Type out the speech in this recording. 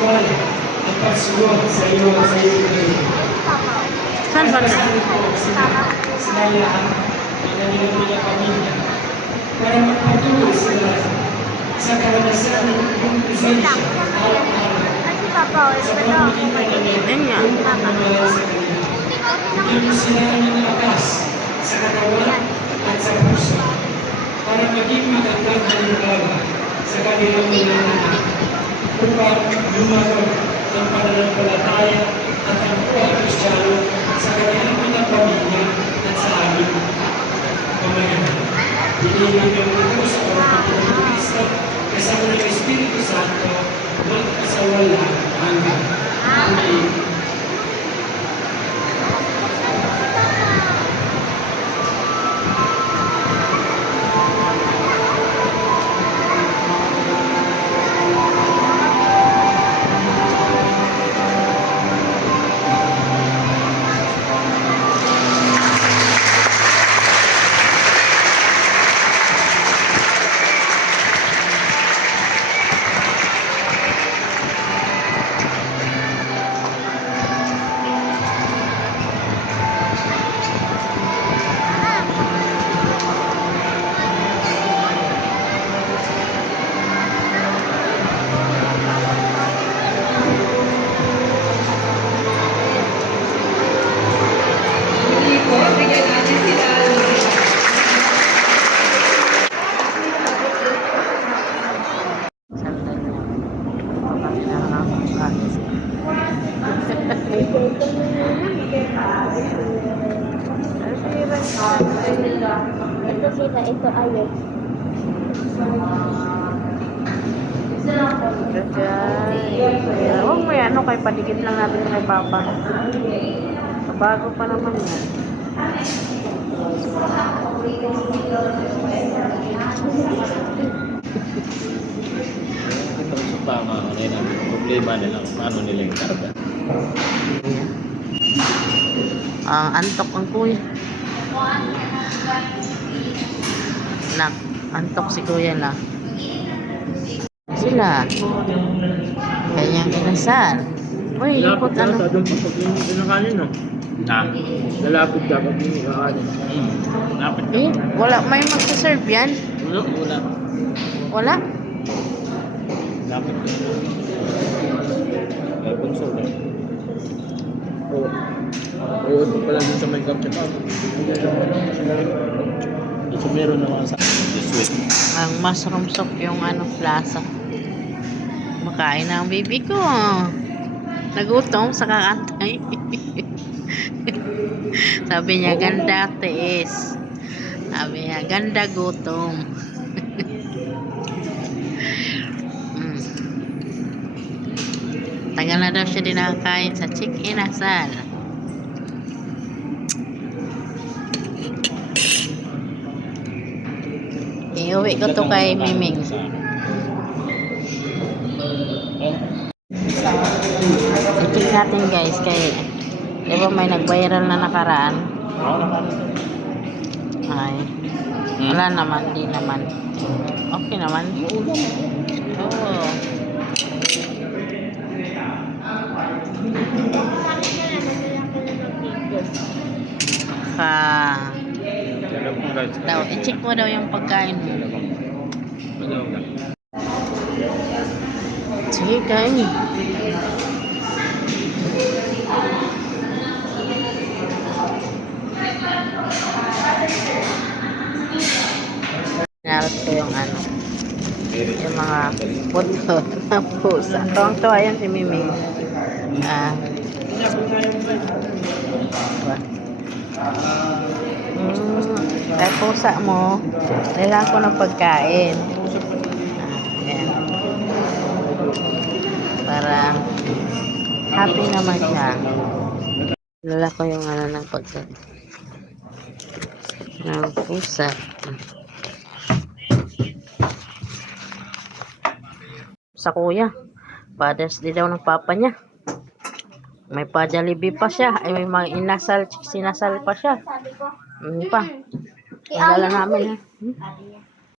festival ang pagsulot sa iyo at sa iyo kayo. Saan ba na? Sila lahat ang kanilang mga pamilya para magpatuloy sila sa karanasan ng iyong presensya araw-araw sa pamamagitan ng Ayun nga. iyong pagmamahal sa kanila. Bigyan mo sila ng lakas sa katawan at sa puso para maging magandang halimbawa sa kanilang mga anak upang lumago ang pananampalataya at ang buhay Kristiyano sa kanilang mga pamilya at sa aming pamayanan. Pinili ng Diyos sa pamamagitan ng Kristo kasama ng Espiritu Santo magpasawala hanggang. Amen. Ito sila, ito ayos. Huwag mo yan, kay padigit lang natin kay Papa. Bago pa naman yan. Ito sa tama, problema nila, paano nila yung karga. Antok ang kuya. Nak, antok si kuya na. Sila. Kanyang inasal. Uy, ikot ano. Doon pag pinakanin, no? Na? Lalapit dapat yung kakanin. Lapit ka. Wala, may magsaserve yan? Wala. Wala? Lapit ka. Kaya console eh. Oo, pala dun sa may kapit pa. Ito meron naman sa this week. Ang mushroom soup yung plaza. Makain na ang baby ko. Nagutom sa kakantay. Sabi niya, ganda tiis. Sabi niya, ganda gutom. Tagal na daw siya dinakain sa chicken asal. Iuwi ko to kay Miming. I-check natin guys kay di ba may nag-viral na nakaraan? Ay. Wala naman, di naman. Okay naman. Oo. Daw, i-check mo daw yung pagkain mo. Sige, kain. Narot ko yung yung mga puto na pusa. Tuwang-tuwa yan si Miming. Kaya pusa mo, kailangan ko ng pagkain. Ayan. Para happy naman siya. Lala ko yung ng pagkain. Ng pusa. Sa kuya, Father's Day daw ng papa niya. May pa-Jollibee pa siya. Ay, may mga sinasal pa siya. Pa. Dala namin ha.